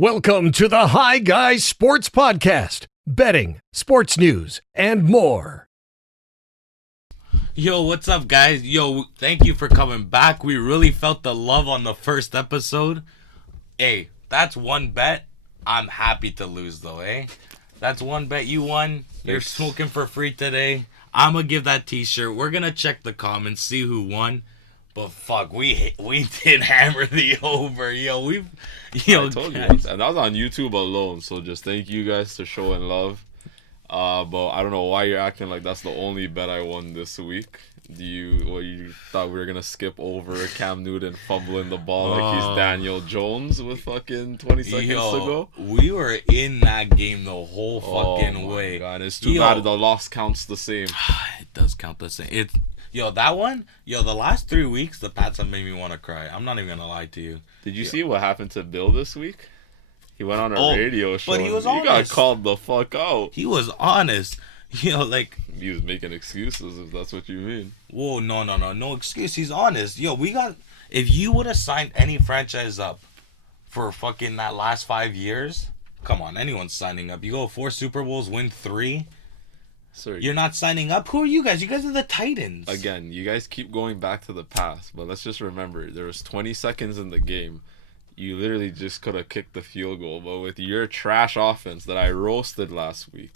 Welcome to the Hi Guys Sports Podcast. Betting, sports news, and more. Yo, what's up, guys? Yo, thank you for coming back. We really felt the love on the first episode. Hey, that's one bet I'm happy to lose, though, eh? That's one bet you won. You're smoking for free today. I'm going to give that t-shirt. We're going to check the comments, see who won. But fuck, we did hammer the over. I told you once, and that was on YouTube alone. So just thank you guys for showing love. But I don't know why you're acting like that's the only bet I won this week. You thought we were gonna skip over Cam Newton fumbling the ball like he's Daniel Jones with fucking 20 seconds to go? We were in that game the whole fucking way. God, it's too bad the loss counts the same. It does count the same. That one, the last 3 weeks, the Pats have made me want to cry. I'm not even going to lie to you. Did you see what happened to Bill this week? He went on a radio show. But he was honest. He got called the fuck out. He was honest. He was making excuses, if that's what you mean. Whoa, no excuse. He's honest. If you would have signed any franchise up for fucking that last 5 years, come on, anyone's signing up. You go 4 Super Bowls, win 3. Sir, you're not signing up? Who are you guys? You guys are the Titans. Again, you guys keep going back to the past, but let's just remember, there was 20 seconds in the game. You literally just could have kicked the field goal, but with your trash offense that I roasted last week,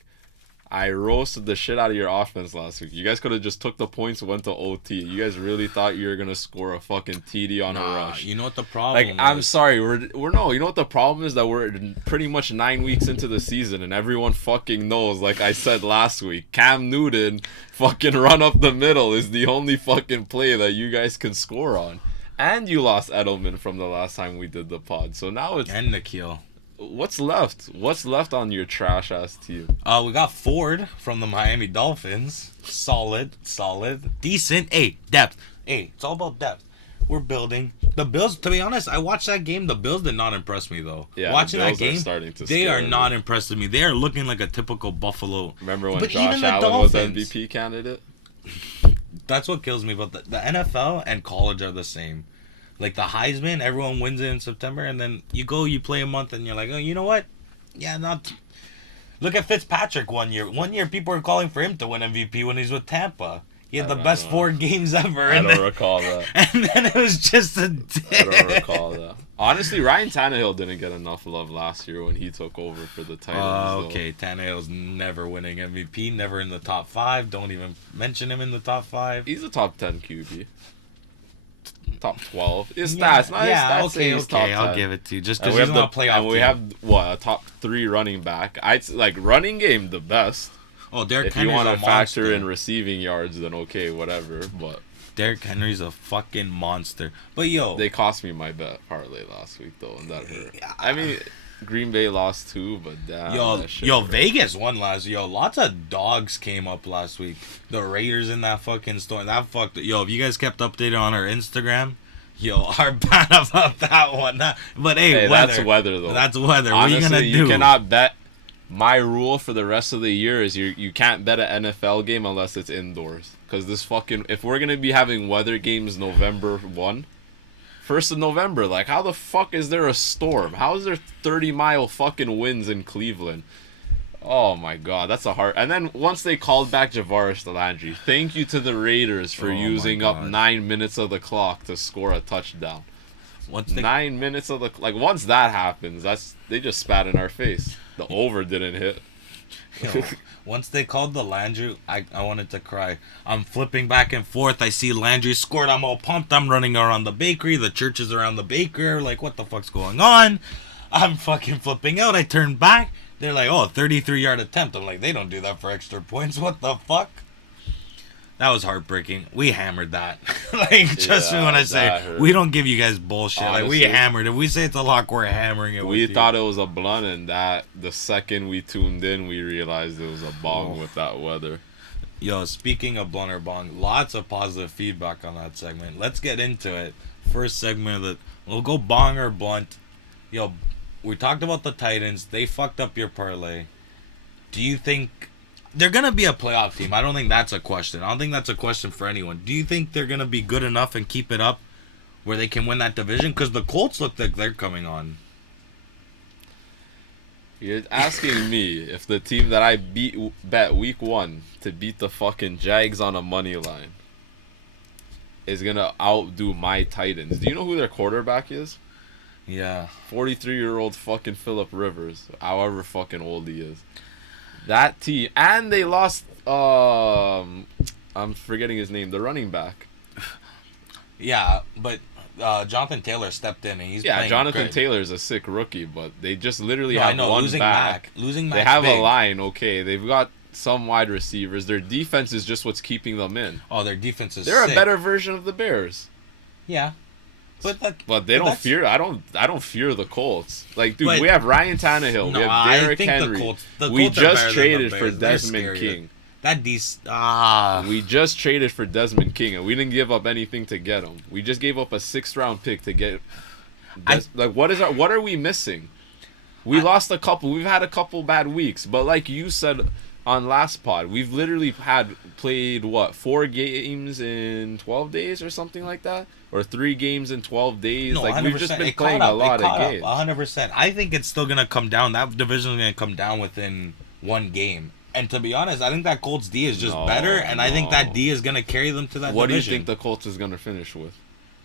I roasted the shit out of your offense last week. You guys could have just took the points and went to OT. You guys really thought you were going to score a fucking TD on a rush. You know what the problem is? I'm sorry. You know what the problem is? That we're pretty much 9 weeks into the season and everyone fucking knows, like I said last week, Cam Newton fucking run up the middle is the only fucking play that you guys can score on. And you lost Edelman from the last time we did the pod. So now it's... And Nikhil. What's left? What's left on your trash ass team? We got Ford from the Miami Dolphins. Solid, decent. Depth. It's all about depth. We're building. The Bills, to be honest, I watched that game. The Bills did not impress me though. Yeah, watching the Bills that game, are starting to they are not impressing me. They are looking like a typical Buffalo. Remember when Josh Allen was MVP candidate? That's what kills me. But the NFL and college are the same. Like the Heisman, everyone wins it in September, and then you play a month, and you're like, oh, you know what? Yeah, not. Look at Fitzpatrick one year. One year, people were calling for him to win MVP when he's with Tampa. He had the best 4 games ever. I don't recall that. And then it was just a I don't recall that. Honestly, Ryan Tannehill didn't get enough love last year when he took over for the Titans. Okay, Tannehill's never winning MVP, never in the top 5. Don't even mention him in the top 5. He's a top 10 QB. Top 12. His stats. Okay, I'll give it to you. Just because he's not a playoff team. We have, a top 3 running back. Running game, the best. Oh, Derrick Henry's a monster. If you want to factor in receiving yards, then okay, whatever. But Derrick Henry's a fucking monster. But, they cost me my bet parlay last week, though, and that hurt. I mean, Green Bay lost too, but damn. Vegas won last. Lots of dogs came up last week. The Raiders in that fucking storm. That fucked. If you guys kept updated on our Instagram, are bad about that one. But hey, weather. That's weather though. That's weather. Honestly, what are you gonna do? You cannot bet. My rule for the rest of the year is you can't bet an NFL game unless it's indoors. Because if we're gonna be having weather games November 1st of November, how the fuck is there a storm? How is there 30-mile fucking winds in Cleveland? Oh my god, that's a hard. And then once they called back Javaris Landry, thank you to the Raiders for using up 9 minutes of the clock to score a touchdown. 9 minutes of the once that happens, they just spat in our face. The over didn't hit. Once they called the Landry, I wanted to cry. I'm flipping back and forth. I see Landry scored. I'm all pumped. I'm running around the bakery. The church is around the baker. What the fuck's going on? I'm fucking flipping out. I turn back. They're like, 33-yard attempt. I'm like, they don't do that for extra points. What the fuck? That was heartbreaking. We hammered that. Trust me when I say we don't give you guys bullshit. Honestly, we hammered. If we say it's a lock, we're hammering it. We thought it was a blunt, and that the second we tuned in, we realized it was a bong with that weather. Speaking of blunt or bong, lots of positive feedback on that segment. Let's get into it. First segment we'll go bong or blunt. We talked about the Titans. They fucked up your parlay. Do you think they're going to be a playoff team? I don't think that's a question. I don't think that's a question for anyone. Do you think they're going to be good enough and keep it up where they can win that division? Because the Colts look like they're coming on. You're asking me if the team that I bet week 1 to beat the fucking Jags on a money line is gonna outdo my Titans. Do you know who their quarterback is? Yeah. 43-year-old fucking Phillip Rivers, however fucking old he is. That team, and they lost. I'm forgetting his name. The running back. Yeah, but Jonathan Taylor stepped in and he's playing Jonathan great. Taylor's a sick rookie, but they just literally No, have I know, one losing back. Losing They Mac's have big. a line, okay. They've got some wide receivers. Their defense is just what's keeping them in. Oh, their defense is They're sick. a better version of the Bears. Yeah. But they don't fear. I don't fear the Colts. Like, dude, But- we have Ryan Tannehill. No, we have I Derrick think Henry. the Colts We are just better than the traded for Bears. They're Desmond scarier. King. We We just traded for Desmond King, and we didn't give up anything to get him. We just gave up a 6th-round pick to get. What are we missing? We lost a couple. We've had a couple bad weeks, but like you said on last pod, we've literally played 4 games in 12 days or something like that, or 3 games in 12 days. No, like 100%. we've just been It playing caught a lot up. of games. 100%. I think it's still gonna come down. That division is gonna come down within 1 game. And to be honest, I think that Colts D is just better, and I think that D is gonna carry them to that What division. do you think the Colts is gonna finish with?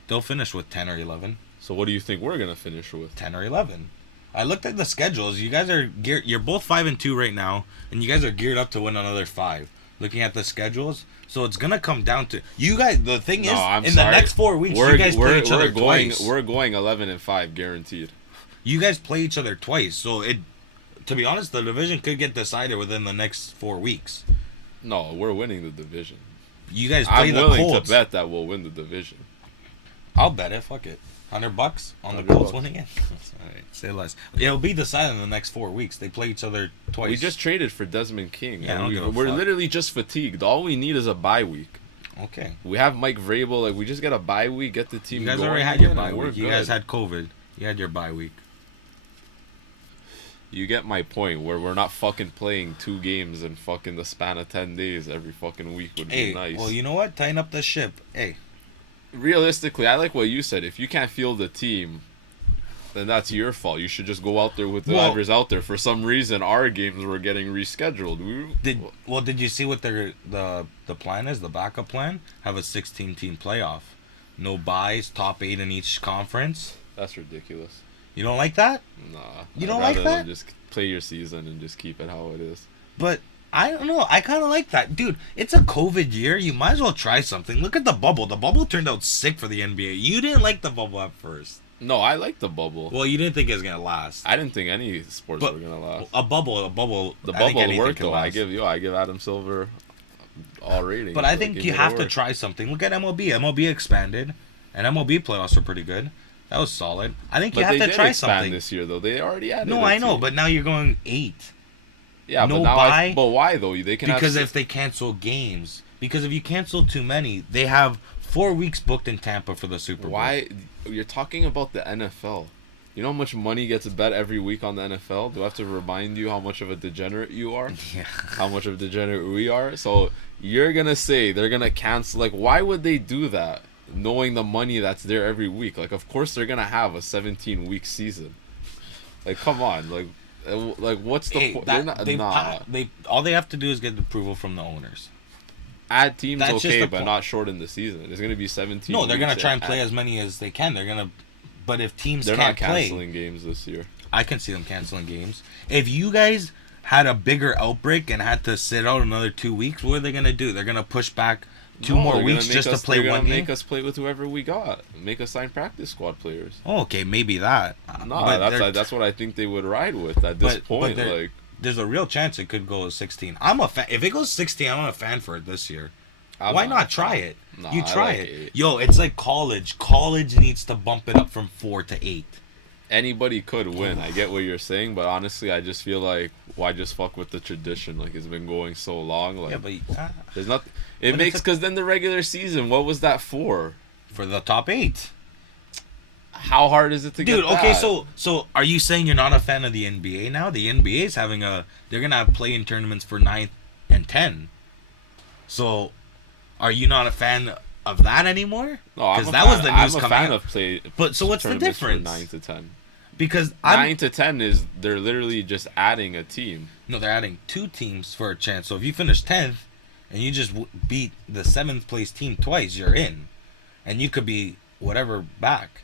They'll finish with 10 or 11. So what do you think we're gonna finish with? 10 or 11. I looked at the schedules. You guys are geared. You're both 5-2 right now, and you guys are geared up to win another 5. Looking at the schedules, so it's gonna come down to you guys. The thing is, the next 4 weeks, you guys play each other twice. We're going 11-5 guaranteed. You guys play each other twice, so it. To be honest, the division could get decided within the next 4 weeks. No, we're winning the division. You guys play I'm the willing Colts. to bet that we'll win the division. I'll bet it. Fuck it. $100 on the Colts winning it. Alright, say less. It'll be decided in the next 4 weeks. They play each other twice. We just traded for Desmond King. Yeah, I and don't give a we're fuck. literally just fatigued. All we need is a bye week. Okay. We have Mike Vrabel. Like, we just get a bye week, get the team You guys going already had your again, bye and we're week. You good. guys had COVID. You had your bye week. You get my point, where we're not fucking playing 2 games in fucking the span of 10 days every fucking week would be nice. Well, you know what? Tighten up the ship. Hey. Realistically, I like what you said. If you can't field the team, then that's your fault. You should just go out there with the drivers out there. For some reason, our games were getting rescheduled. Did you see what the plan is? The backup plan? Have a 16-team playoff. No buys, top 8 in each conference. That's ridiculous. You don't like that? Nah. You don't like that? Just play your season and just keep it how it is. But I don't know. I kind of like that. Dude, it's a COVID year. You might as well try something. Look at the bubble. The bubble turned out sick for the NBA. You didn't like the bubble at first. No, I like the bubble. Well, you didn't think it was going to last. I didn't think any sports were going to last. A bubble. The I think bubble anything worked, can though. last. I give Adam Silver all ratings. But I think you have to try something. Look at MLB. MLB expanded, and MLB playoffs are pretty good. That was solid. I think you have to try something this year, though. They already added. No, I know, but now you're going 8. Yeah, no but now bye. but why though? They can because if they cancel games, because if you cancel too many, they have 4 weeks booked in Tampa for the Super Bowl. Why? You're talking about the NFL. You know how much money gets bet every week on the NFL? Do I have to remind you how much of a degenerate you are? Yeah. How much of a degenerate we are? So you're gonna say they're gonna cancel? Like, why would they do that? Knowing the money that's there every week, like of course they're gonna have a 17-week season. Like, come on, like what's the point? All they have to do is get approval from the owners. Add teams, That's okay, just but not shorten the season. It's gonna be 17. No, they're gonna weeks try and play as many as they can. But if teams they're can't not play, canceling games this year. I can see them canceling games. If you guys had a bigger outbreak and had to sit out another 2 weeks, what are they gonna do? They're gonna push back two more weeks just to play one game? Make us play with whoever we got. Make us sign practice squad players. Oh, okay, maybe that. No, that's what I think they would ride with at this point. Like, there's a real chance it could go to 16. I'm a fan. If it goes 16, I'm a fan for it this year. Why not try it? Nah, you try like it. 8. Yo, it's like college. College needs to bump it up from 4 to 8. Anybody could win. I get what you're saying, but honestly, I just feel like why just fuck with the tradition? Like, it's been going so long. Like, Yeah, but there's not. It makes because then the regular season. What was that for? For the top 8. How hard is it to get? Dude, okay, that? so are you saying you're not a fan of the NBA now? The NBA is having they're gonna have play-in tournaments for 9 and 10. So, are you not a fan of that anymore? No, because that was the news I'm a coming fan out. of play. But so what's the tournaments for difference? 9 to 10. Because 9 to 10 is they're literally just adding a team. No, they're adding 2 teams for a chance. So if you finish 10th and you just beat the 7th place team twice, you're in, and you could be whatever back.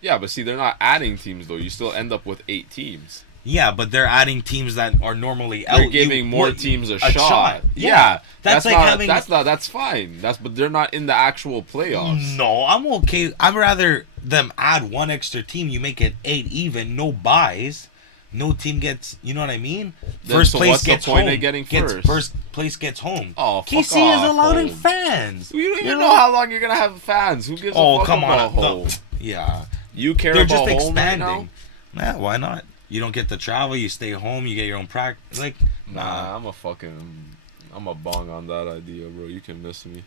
Yeah, but see, they're not adding teams though. You still end up with 8 teams. Yeah, but they're adding teams that are normally out. They're giving more teams a shot. Yeah, that's like not, having. That's fine. But they're not in the actual playoffs. No, I'm okay. I'd rather them add 1 extra team. You make it 8 even, no buys. No team gets. You know what I mean? First so place what's gets the point home. of getting first? First place gets home. Oh, fuck KC off, is allowing home. fans. You don't even know how long you're gonna have fans. Who gives a fuck come about on. home? Yeah. You care They're about just home expanding. right now? Yeah, why not? You don't get to travel. You stay home. You get your own practice. Like, Nah, I'm a bong on that idea, bro. You can miss me.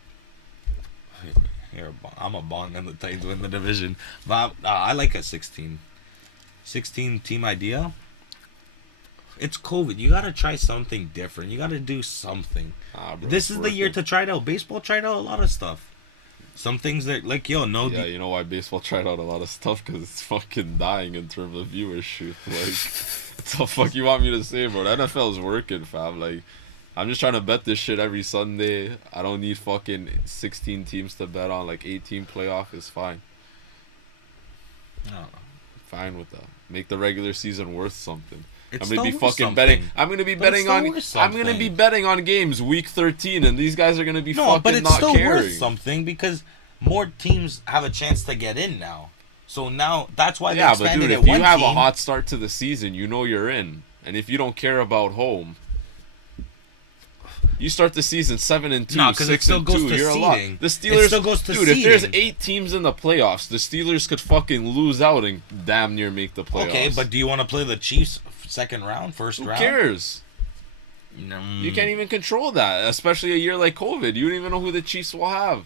I'm a bong and the Titans win the division. But I like a 16 team idea. It's COVID. You gotta try something different. You gotta do something. Bro, this is the year to try it out. Baseball tried out a lot of stuff. Some things that Yeah, you know why baseball tried out a lot of stuff? Because it's fucking dying in terms of viewership. Like, what the fuck you want me to say, bro? The NFL is working, fam. Like, I'm just trying to bet this shit every Sunday. I don't need fucking 16 teams to bet on. Like, 18 playoff is fine. Oh. Fine with that. Make the regular season worth something. It's I'm gonna be still fucking worth betting. something. I'm gonna be But it's betting still on. worth I'm gonna be something. betting on games week 13, and these guys are gonna be No, fucking but it's not still caring. worth something because more teams have a chance to get in now. So now that's why they Yeah, but expanded dude, it. if you One have team, a hot start to the season, you know you're in. And if you don't care about home, you start the season 7-2, No, 'cause it still 6-2. goes to You're a lot. seeding. The Steelers, It still goes to dude. If there's seeding. 8 teams in the playoffs, the Steelers could fucking lose out and damn near make the playoffs. okay, but do you want to play the Chiefs second round, first who round? cares? No. You can't even control that, especially a year like COVID. You don't even know who the Chiefs will have.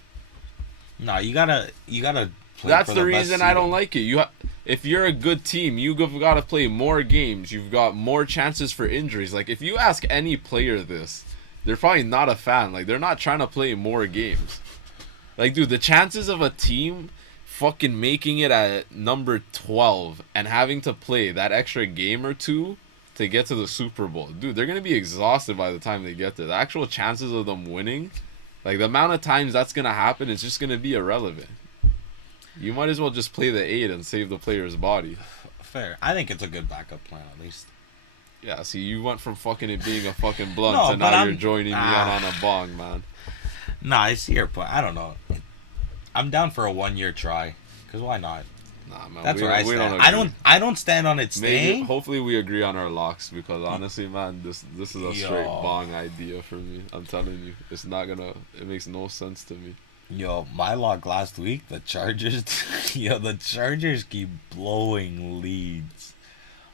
No, you gotta play That's for the best reason I don't seeding. like it. If you're a good team, you've got to play more games. You've got more chances for injuries. Like, if you ask any player this, they're probably not a fan. Like, they're not trying to play more games. Like, dude, the chances of a team fucking making it at number 12 and having to play that extra game or two to get to the Super Bowl, dude, they're going to be exhausted by the time they get there. The actual chances of them winning, like, the amount of times that's going to happen is just going to be irrelevant. You might as well just play the 8 and save the player's body. Fair. I think it's a good backup plan, at least. Yeah, see, you went from fucking it being a fucking blunt No, to but now I'm- you're joining me on a bong, man. Nah, I see your point. I don't know. I'm down for a 1-year try. Because why not? Nah, man. That's we where I don't stand. agree. I don't stand on it Maybe, staying. hopefully we agree on our locks because honestly, man, this is a straight Yo. bong idea for me. I'm telling you, it makes no sense to me. Yo, my lock last week, the Chargers. The Chargers keep blowing leads.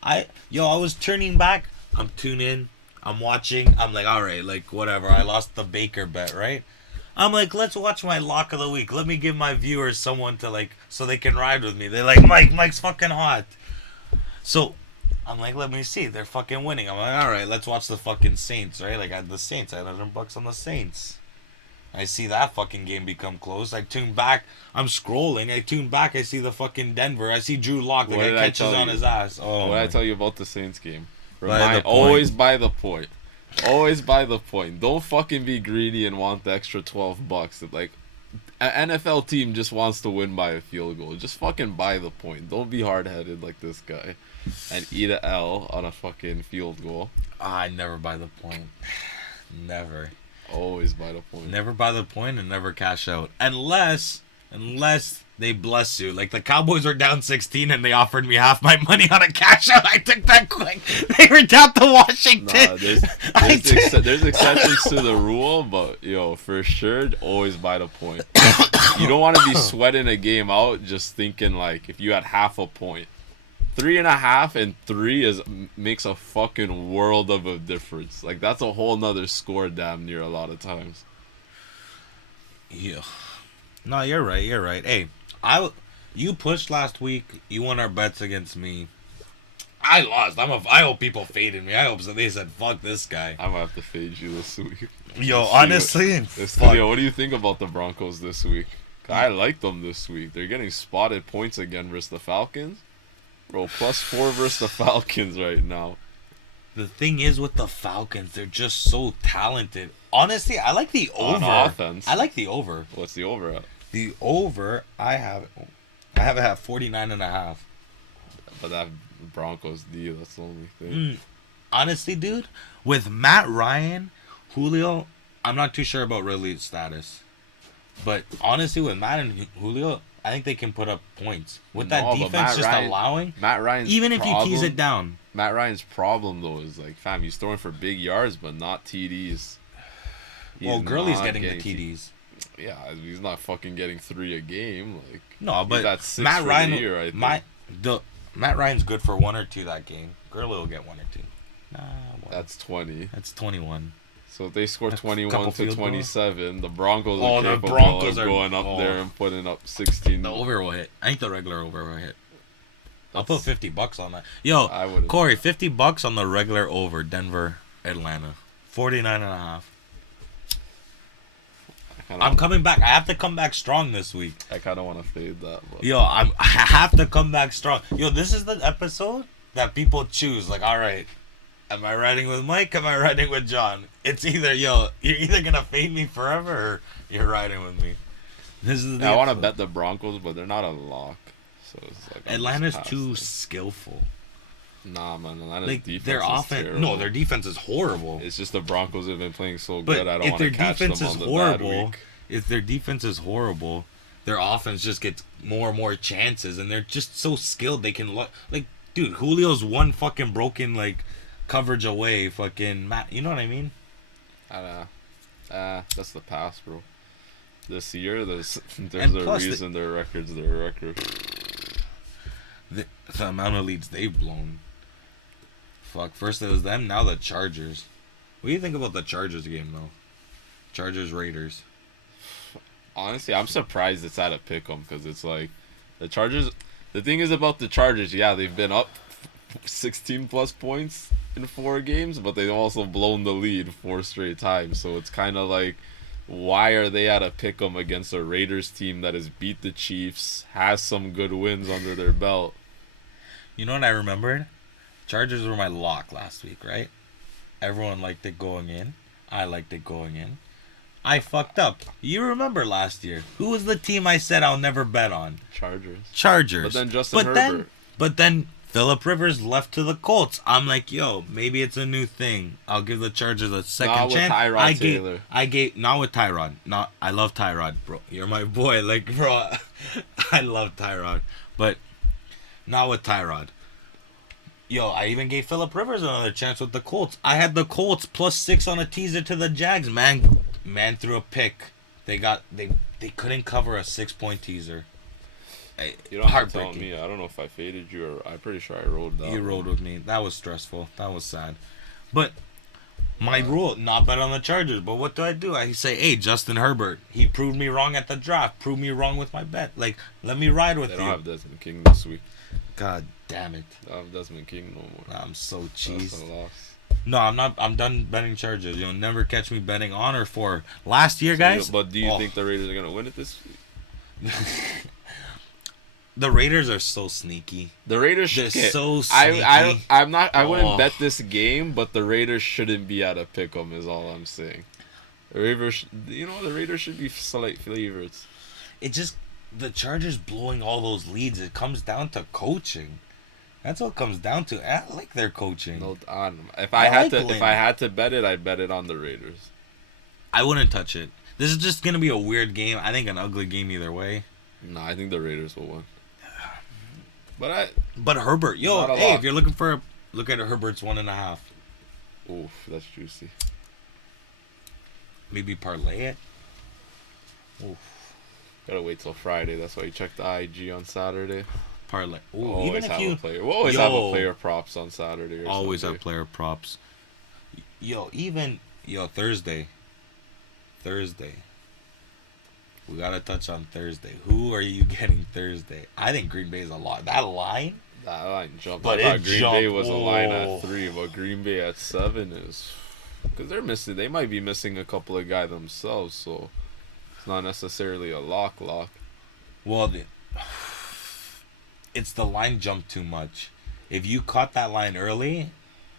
I was turning back. I'm tuning in. I'm watching. I'm like, all right, like whatever. I lost the Baker bet, right? I'm like, let's watch my lock of the week. Let me give my viewers someone to like, so they can ride with me. They're like, Mike's fucking hot. So, I'm like, let me see. They're fucking winning. I'm like, all right, let's watch the fucking Saints, right? Like, I had the Saints. I had $100 on the Saints. I see that fucking game become close. I tune back. I'm scrolling. I tune back. I see the fucking Denver. I see Drew Lock. The What guy did I catches tell on you? his ass. Oh, What did I tell you about the Saints game? By the point. Always by the point. Always by the point. Don't fucking be greedy and want the extra $12. Like, an NFL team just wants to win by a field goal. Just fucking buy the point. Don't be hard-headed like this guy and eat a L on a fucking field goal. I never buy the point. Never. Always by the point. Never buy the point and never cash out. Unless they bless you. Like the Cowboys were down 16 and they offered me half my money on a cash out. I took that quick. They were down to Washington. Nah, there's did. there's exceptions to the rule, but yo, for sure, always by the point. You don't want to be sweating a game out just thinking like if you had half a point. 3.5 and 3 makes a fucking world of a difference. Like that's a whole nother score damn near a lot of times. Yeah. No, you're right. Hey, you pushed last week. You won our bets against me. I lost. I hope people faded me. I hope so. They said, "Fuck this guy." I'm gonna have to fade you this week. Yo, honestly, Yo, what do you think about the Broncos this week? I like them this week. They're getting spotted points again versus the Falcons. Bro, +4 versus the Falcons right now. The thing is with the Falcons, they're just so talented. Honestly, I like the over. On offense. I like the over. What's the over at? The over, I have it at 49.5. But that Broncos D, that's the only thing. Honestly, dude, with Matt Ryan, Julio, I'm not too sure about Ridley's status. But honestly, with Matt and Julio, I think they can put up points. With that defense just allowing, Matt Ryan's even if problem, you tease it down. Matt Ryan's problem, though, is like, fam, he's throwing for big yards, but not TDs. Well, Gurley's getting the TDs. Yeah, he's not fucking getting 3 a game. Like, no, but that's 6 Matt for Ryan, the year, I think. Matt Ryan's good for 1 or 2 that game. Gurley will get 1 or 2. Nah, that's 20. That's 21. So if they score 21 to 27, the Broncos are capable of going up there and putting up 16. The over will hit. I think the regular over will hit. I'll put $50 on that. Yo, Corey, $50 on the regular over. Denver, Atlanta, 49.5. I'm coming back. I have to come back strong this week. I kind of want to fade that. But. Yo, I have to come back strong. Yo, this is the episode that people choose. Like, all right, am I riding with Mike? Am I riding with John? It's either, you're either going to fade me forever or you're riding with me. This is. I want to bet the Broncos, but they're not a lock. So it's like Atlanta's too skillful. Nah, man. Atlanta's defense their is offense. terrible. No, their defense is horrible. It's just the Broncos have been playing so but good. I don't want to catch them on the bad week. If their defense is horrible, their offense just gets more and more chances, and they're just so skilled. They can like, dude, Julio's one fucking broken like coverage away. Fucking Matt, you know what I mean? That's the past, bro. This year, there's a reason their record's their record. The amount of leads they've blown. Fuck, first it was them, now the Chargers. What do you think about the Chargers game, though? Chargers Raiders. Honestly, I'm surprised it's at a pick'em because it's like the Chargers. The thing is about the Chargers, yeah, they've been up 16 plus points in 4 games, but they've also blown the lead 4 straight times. So it's kind of like, why are they at a pick'em against a Raiders team that has beat the Chiefs, has some good wins under their belt? You know what I remembered? Chargers were my lock last week, right? Everyone liked it going in. I liked it going in. I fucked up. You remember last year. Who was the team I said I'll never bet on? Chargers. But then Justin Herbert. But then Phillip Rivers left to the Colts. I'm like, yo, maybe it's a new thing. I'll give the Chargers a second chance. Not with Tyrod Taylor. Not with Tyrod. I love Tyrod, bro. You're my boy. Like, bro, I love Tyrod. But not with Tyrod. Yo, I even gave Phillip Rivers another chance with the Colts. I had the Colts +6 on a teaser to the Jags. Man threw a pick. They couldn't cover a 6-point teaser. You don't have to tell me. I don't know if I faded you or I'm pretty sure I rolled that. You rolled with me. That was stressful. That was sad. But my rule, not bet on the Chargers. But what do? I say, hey, Justin Herbert. He proved me wrong at the draft. Proved me wrong with my bet. Like, let me ride with you. They don't have Desmond King this week. God damn it. They don't have Desmond King no more. I'm so cheesed. That's a loss. No, I'm not. I'm done betting Chargers. You'll never catch me betting on or for. Last year, guys. But do you think the Raiders are going to win it this week? The Raiders are so sneaky. The Raiders are so sneaky. I wouldn't bet this game, but the Raiders shouldn't be at a pick'em is all I'm saying. The Raiders should be slight favorites. It just the Chargers blowing all those leads. It comes down to coaching. That's what it comes down to. I like their coaching. No, if I had to bet it, I'd bet it on the Raiders. I wouldn't touch it. This is just gonna be a weird game. I think an ugly game either way. No, I think the Raiders will win. But Herbert, if you're looking for look at Herbert's 1.5. Oof, that's juicy. Maybe parlay it. Oof. Gotta wait till Friday. That's why you check the IG on Saturday. Parlay. Ooh, even if you we'll always have a player props on Saturday. Always have player props. Thursday. We gotta touch on Thursday. Who are you getting Thursday? I think Green Bay is a lot. That line jumped. I thought Green Bay was a line at 3, but Green Bay at 7 is because they're missing. They might be missing a couple of guys themselves, so it's not necessarily a lock. Well, it's the line jump too much. If you caught that line early,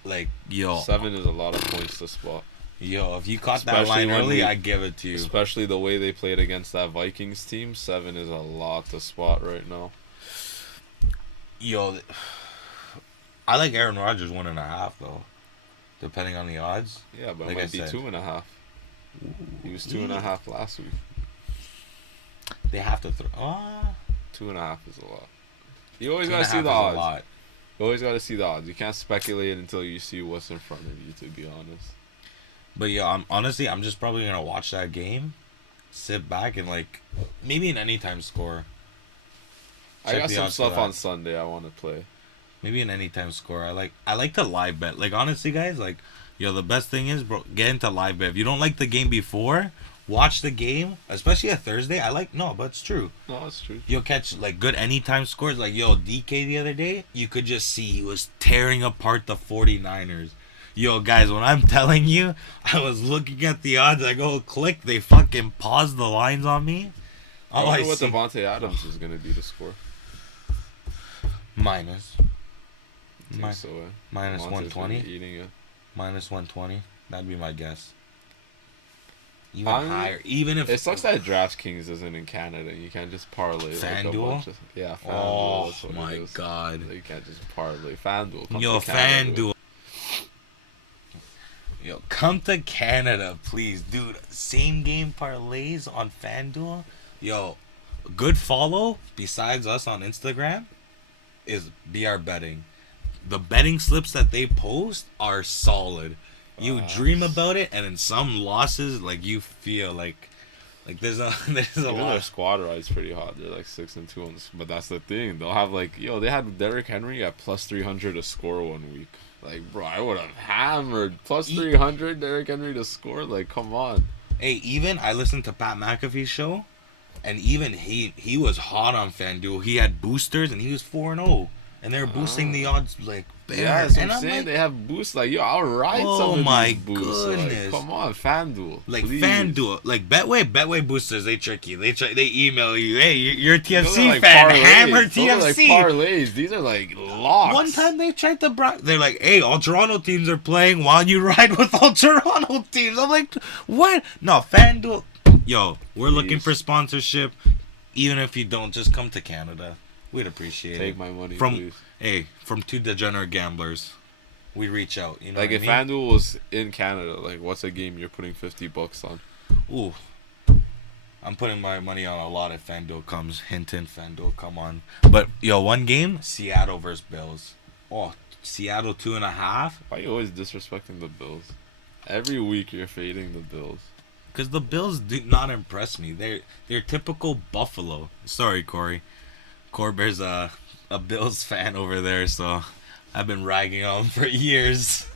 like, yo. 7 is a lot of points to spot. Yo, if you caught that line early, I give it to you. Especially the way they played against that Vikings team, 7 is a lot to spot right now. Yo, I like Aaron Rodgers 1.5 though, depending on the odds. Yeah, but like it might be 2.5. He was 2.5 last week. They have to throw. 2.5 is a lot. You always gotta see the odds. You always gotta see the odds. You can't speculate until you see what's in front of you. To be honest. But yeah, I'm just probably gonna watch that game, sit back and like maybe an anytime score. I got some stuff on Sunday I want to play. Maybe an anytime score. I like to live bet. Like honestly, guys, like yo, the best thing is, bro, get into live bet. If you don't like the game before, watch the game, especially a Thursday. But it's true. No, it's true. You'll catch like good anytime scores. Like yo, DK the other day, you could just see he was tearing apart the 49ers. Yo, guys, when I'm telling you, I was looking at the odds. I go click. They fucking paused the lines on me. I wonder what Devontae Adams is going to be to score. Minus. So, minus 120. Eating it. Minus 120. That'd be my guess. Even higher. Even if it sucks that DraftKings isn't in Canada. You can't just parlay. FanDuel? FanDuel. Oh my god. You can't just parlay. FanDuel. Yo, FanDuel. Yo, come to Canada, please, dude. Same game parlays on FanDuel. Yo, good follow besides us on Instagram is BR Betting. The betting slips that they post are solid. You dream about it, and in some losses, like you feel like there's a Even lot. their squad ride's pretty hot. They're like 6-2 on this, but that's the thing. They'll have like they had Derrick Henry at plus 300 to score 1 week. Like, bro, I would have hammered plus 300 Derrick Henry to score. Like, come on. Hey, even I listened to Pat McAfee's show, and even he was hot on FanDuel. He had boosters, and he was 4-0, and they're boosting the odds like bear. Yeah, that's what and I'm saying. Like, they have boosts. Like, yo, I'll ride some of these boosts. Goodness. Like, come on, FanDuel. Like please. FanDuel, like Betway boosters, they trick you. They email you, hey, you're a TFC like fan, parlays. hammer Those are like TFC. parlays. These are like locks. One time they tried to they're like, hey, all Toronto teams are playing while you ride with all Toronto teams. I'm like, what? No, FanDuel. Yo, we're looking for sponsorship. Even if you don't, just come to Canada. We'd appreciate it. Take my money, please. Hey, from two degenerate gamblers. We reach out, you know. Like, what if I mean? FanDuel was in Canada, like, what's a game you're putting $50 on? Ooh, I'm putting my money on a lot if FanDuel comes. Hint, FanDuel, come on. But yo, one game, Seattle versus Bills. Oh, Seattle 2.5. Why are you always disrespecting the Bills? Every week you're fading the Bills. Because the Bills do not impress me. They're typical Buffalo. Sorry, Corey. Corber's a Bills fan over there, so I've been ragging on him for years.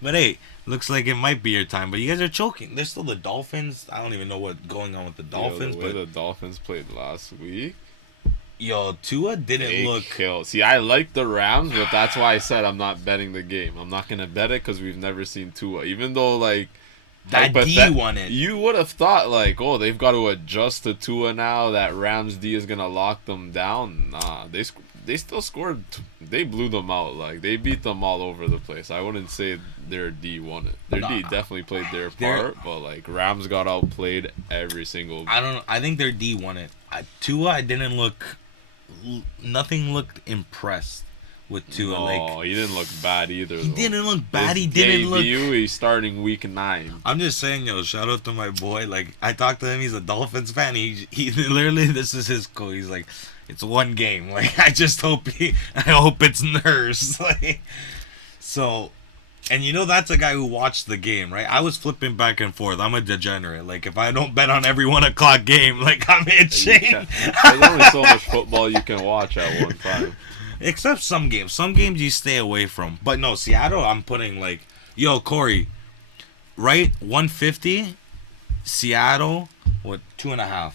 But hey, looks like it might be your time. But you guys are choking. There's still the Dolphins. I don't even know what's going on with the Dolphins. The way the Dolphins played last week. Yo, Tua didn't look... Killed. See, I like the Rams, but that's why I said I'm not betting the game. I'm not going to bet it because we've never seen Tua. Even though, like... That D won it. You would have thought, like, oh, they've got to adjust to Tua now. That Rams D is going to lock them down. Nah, they still scored. They blew them out. Like, they beat them all over the place. I wouldn't say their D won it. Their D definitely played their part, but, like, Rams got outplayed every single... I don't know. I think their D won it. Tua, I didn't look... Nothing looked impressed with Tua. No, he didn't look bad either. He didn't look bad. His he didn't look... He's starting week 9. I'm just saying, yo, shout out to my boy. Like, I talked to him. He's a Dolphins fan. He literally, this is his quote. He's like, it's one game. Like, I hope it's nerves. Like, so, and you know that's a guy who watched the game, right? I was flipping back and forth. I'm a degenerate. Like, if I don't bet on every 1 o'clock game, like, I'm itching. There's only so much football you can watch at one time. Except some games. Some games you stay away from. But no, Seattle, I'm putting like, yo, Corey, right? 150. Seattle, what? 2.5.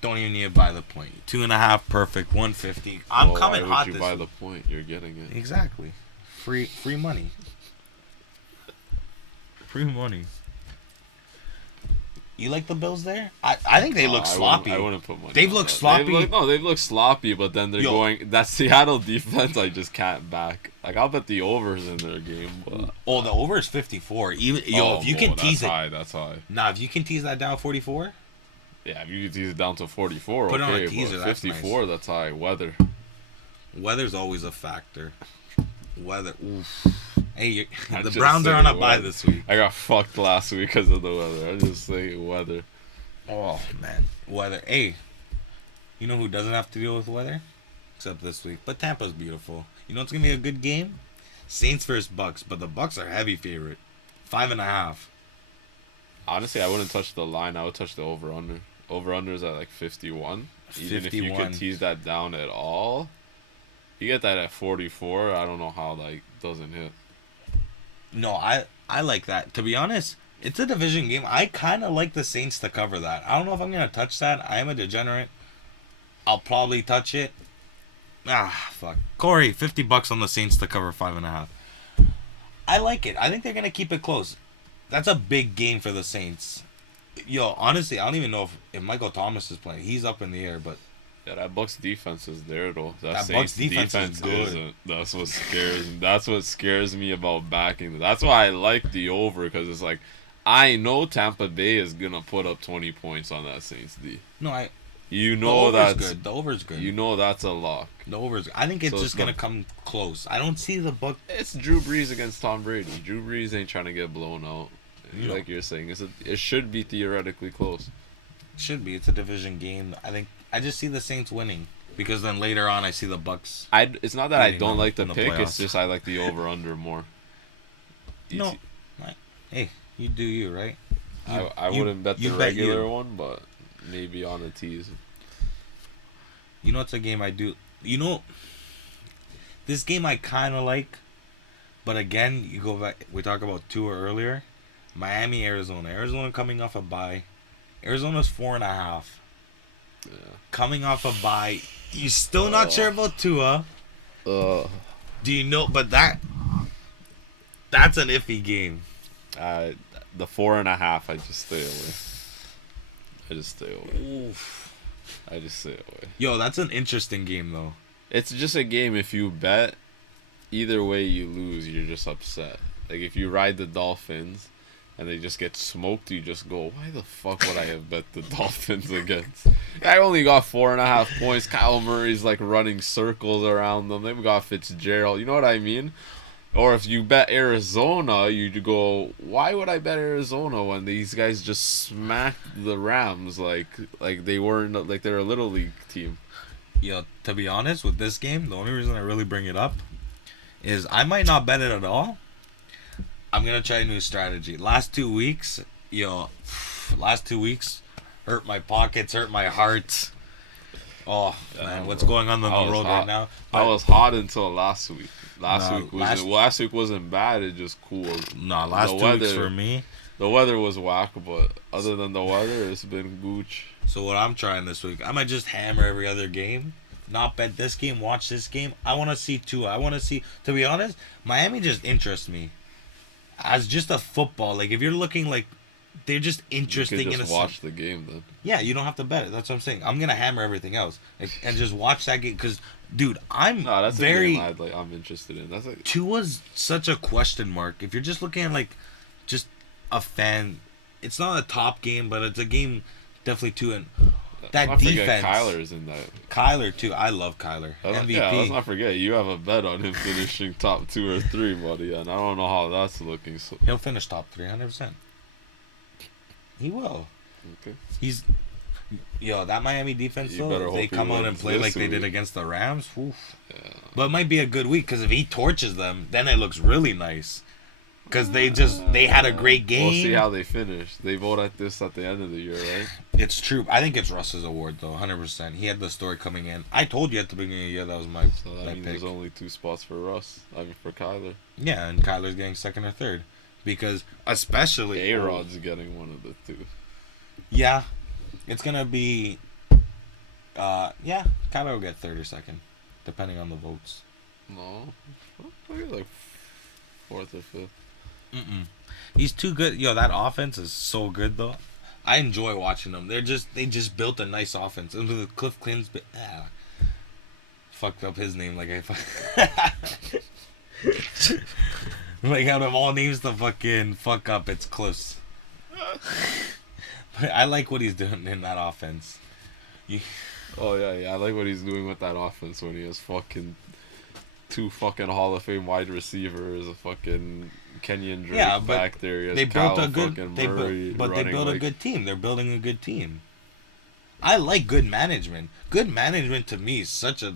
Don't even need to buy the point. 2.5, perfect. 150. I'm coming hot. Why would you buy the point? You're getting it. Exactly. Free money. Free money. You like the Bills there? I think they look sloppy. I wouldn't put money. They've looked sloppy. They've looked sloppy, but then they're going. That Seattle defense, I just can't back. Like, I'll bet the overs in their game. But, the over is 54. Even if you can tease that's high. Nah, if you can tease that down 44. Yeah, if you can tease it down to 44, put okay. On a teaser, but 54, nice. That's high. Weather's always a factor. Weather. Oof. Hey, the Browns are on a bye this week. I got fucked last week because of the weather. I just say weather. Oh, man. Weather. Hey, you know who doesn't have to deal with weather? Except this week. But Tampa's beautiful. You know it's going to be a good game? Saints versus Bucks. But the Bucks are heavy favorite. 5.5. Honestly, I wouldn't touch the line. I would touch the over-under. Over-under is at like 51. 51. Even if you could tease that down at all, you get that at 44. I don't know how, like, doesn't hit. No, I like that. To be honest, it's a division game. I kind of like the Saints to cover that. I don't know if I'm going to touch that. I am a degenerate. I'll probably touch it. Fuck. Corey, $50 on the Saints to cover 5.5. I like it. I think they're going to keep it close. That's a big game for the Saints. Yo, honestly, I don't even know if Michael Thomas is playing. He's up in the air, but... Yeah, that Bucks defense is there, though. That Saints Bucks defense is good. Isn't. That's what scares me. That's what scares me about backing. That's why I like the over, because it's like, I know Tampa Bay is going to put up 20 points on that Saints D. No, you know that's good. The over's good. You know that's a lock. The over's good. I think it's just going to come close. I don't see the Bucks... It's Drew Brees against Tom Brady. Drew Brees ain't trying to get blown out. Like you're saying, it should be theoretically close. It should be. It's a division game. I just see the Saints winning. Because then later on, I see the Bucks. It's not that I don't like the pick. Playoffs. It's just I like the over/under more. No, hey, you do you, right? I wouldn't bet the regular one, but maybe on a tease. You know, it's a game I do. You know, this game I kind of like, but again, you go back. We talked about Tua earlier. Miami, Arizona. Arizona coming off a bye. Arizona's 4.5. Yeah. Coming off a bye. You still not sure about Tua. Do you know? But that's an iffy game. The 4.5, I just stay away. Oof. I just stay away. Yo, that's an interesting game, though. It's just a game. If you bet, either way you lose, you're just upset. Like, if you ride the Dolphins and they just get smoked, you just go, why the fuck would I have bet the Dolphins against? I only got 4.5 points. Kyle Murray's like running circles around them. They've got Fitzgerald. You know what I mean? Or if you bet Arizona, you go, why would I bet Arizona when these guys just smacked the Rams like they weren't, like they're a little league team? Yo, to be honest, with this game, the only reason I really bring it up is I might not bet it at all. I'm going to try a new strategy. Last 2 weeks, hurt my pockets, hurt my heart. Oh, man, what's going on the road right now? I was hot until last week. Last week wasn't bad. It just cooled. No, last 2 weeks for me. The weather was whack, but other than the weather, it's been gooch. So what I'm trying this week, I might just hammer every other game. Not bet this game, watch this game. I want to see Tua. I want to see, to be honest, Miami just interests me. As just a football, like if you're looking like they're just interesting. You could just watch the game then. Yeah, you don't have to bet it. That's what I'm saying. I'm gonna hammer everything else and just watch that game because, dude, that's very. A game I'm interested in. That's like Tua's such a question mark. If you're just looking at like, just a fan, it's not a top game, but it's a game definitely Tua and that defense. Kyler's in that. Kyler too. I love Kyler. MVP. Yeah, let's not forget you have a bet on him finishing top 2 or 3, buddy, and I don't know how that's looking. So he'll finish top 3, 100%. He will. Okay. That Miami defense, though, if they come out and play like they did against the Rams, oof. Yeah. But it might be a good week, because if he torches them, then it looks really nice. Because they had a great game. We'll see how they finish. They vote at this at the end of the year, right? It's true. I think it's Russ's award, though, 100%. He had the story coming in. I told you at the beginning of the year that was my So that means pick. There's only 2 spots for Russ. I mean, for Kyler. Yeah, and Kyler's getting 2nd or 3rd. Because, especially... A-Rod's getting one of the 2. Yeah. It's going to be... Kyler will get 3rd or 2nd, depending on the votes. No. I get like 4th or 5th. He's too good. Yo, that offense is so good, though. I enjoy watching them. They just built a nice offense. And with Cliff Clinsby, fucked up his name like like out of all names to fucking fuck up, it's Cliff's. But I like what he's doing in that offense. Oh yeah, I like what he's doing with that offense when he has fucking 2 fucking Hall of Fame wide receivers, a fucking Kenyon Drake back there. He has they built Kyle a good, they built a good team. They're building a good team. I like good management. Good management to me is such a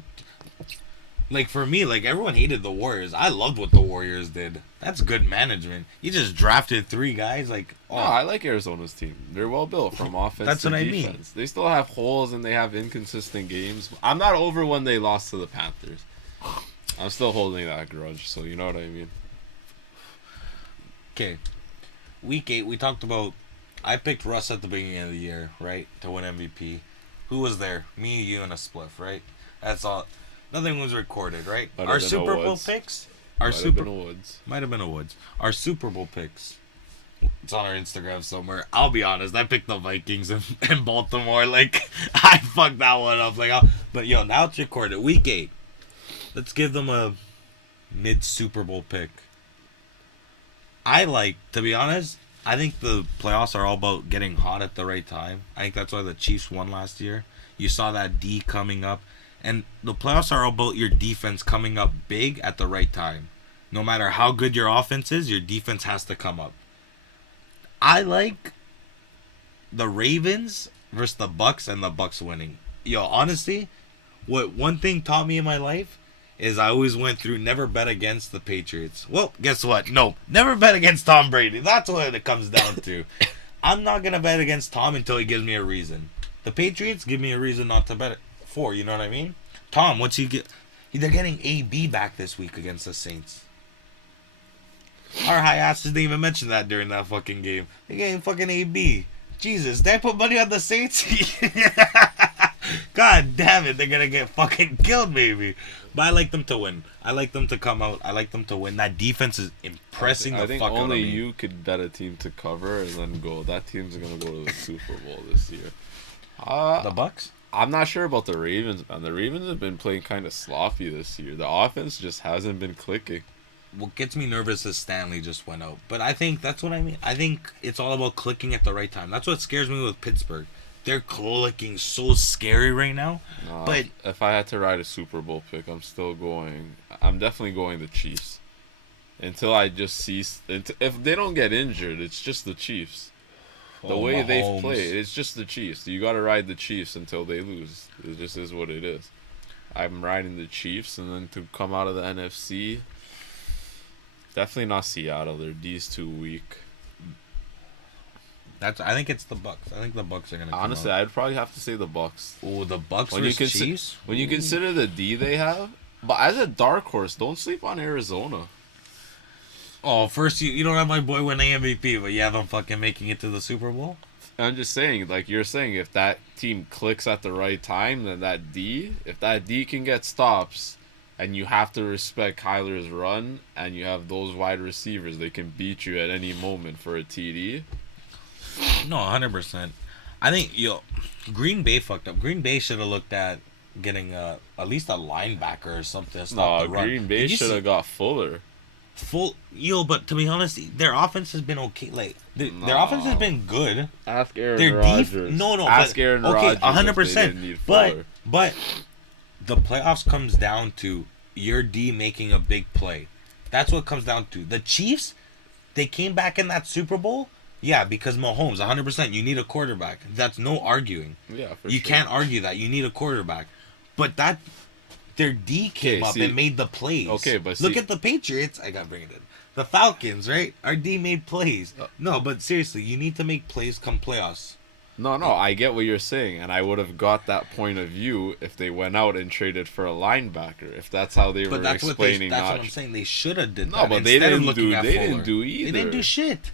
like for me, like everyone hated the Warriors. I loved what the Warriors did. That's good management. You just drafted 3 guys like No, I like Arizona's team. They're well built from offense That's to what defense. I mean. They still have holes and they have inconsistent games. I'm not over when they lost to the Panthers. I'm still holding that grudge, so you know what I mean. Okay. Week 8, we talked about I picked Russ at the beginning of the year, right? To win MVP. Who was there? Me, you, and a spliff, right? That's all. Nothing was recorded, right? Our Super Bowl picks. Our Super might have been a Woods. Our Super Bowl picks. It's on our Instagram somewhere. I'll be honest, I picked the Vikings in Baltimore. Like I fucked that one up. Like, but yo, now it's recorded. Week 8. Let's give them a mid Super Bowl pick. To be honest, I think the playoffs are all about getting hot at the right time. I think that's why the Chiefs won last year. You saw that D coming up. And the playoffs are all about your defense coming up big at the right time. No matter how good your offense is, your defense has to come up. I like the Ravens versus the Bucks and the Bucks winning. Yo, honestly, what one thing taught me in my life is I always went through never bet against the Patriots. Well, guess what? No, never bet against Tom Brady. That's what it comes down to. I'm not going to bet against Tom until he gives me a reason. The Patriots give me a reason not to bet it for, you know what I mean? Tom, what's he get? They're getting AB back this week against the Saints. Our high asses didn't even mention that during that fucking game. They're getting fucking AB. Jesus, did I put money on the Saints? God damn it, they're gonna get fucking killed, maybe. But I like them to win. I like them to come out. I like them to win. That defense is impressing the fuck out of me. I think only you could bet a team to cover and then go. That team's gonna go to the Super Bowl this year. The Bucks? I'm not sure about the Ravens, man. The Ravens have been playing kind of sloppy this year. The offense just hasn't been clicking. What gets me nervous is Stanley just went out. But I think that's what I mean. I think it's all about clicking at the right time. That's what scares me with Pittsburgh. They're clicking so scary right now. But if I had to ride a Super Bowl pick, I'm definitely going the Chiefs. Until I just see... If they don't get injured, it's just the Chiefs. The way Mahomes. they've played, it's just the Chiefs. You got to ride the Chiefs until they lose. It just is what it is. I'm riding the Chiefs, and then to come out of the NFC, definitely not Seattle. Their D's too weak. I think it's the Bucks. I think the Bucks are gonna. Honestly, I'd probably have to say the Bucks. Oh, the Bucks versus Chiefs. When you consider the D they have, but as a dark horse, don't sleep on Arizona. Oh, first you don't have my boy winning MVP, but you have him fucking making it to the Super Bowl? I'm just saying, like you're saying, if that team clicks at the right time, then if that D can get stops, and you have to respect Kyler's run, and you have those wide receivers, they can beat you at any moment for a TD. No, 100%. I think, Green Bay fucked up. Green Bay should have looked at getting at least a linebacker or something to stop the run. Green Bay should have got Fuller. But to be honest, their offense has been okay. Like their offense has been good. Ask Aaron Rodgers. Ask Aaron Rodgers. 100%. But the playoffs comes down to your D making a big play. That's what it comes down to. The Chiefs, they came back in that Super Bowl. Yeah, because Mahomes, 100%. You need a quarterback. That's no arguing. Yeah, for you sure. can't argue that. You need a quarterback. But their D came up and made the plays. Okay, but look at the Patriots. I gotta bring it in. The Falcons, right? Our D made plays. No, but seriously, you need to make plays come playoffs. No, I get what you're saying, and I would have got that point of view if they went out and traded for a linebacker. If that's how they were explaining. That's what I'm saying. They should have did that. No, but they didn't do either. They didn't do shit.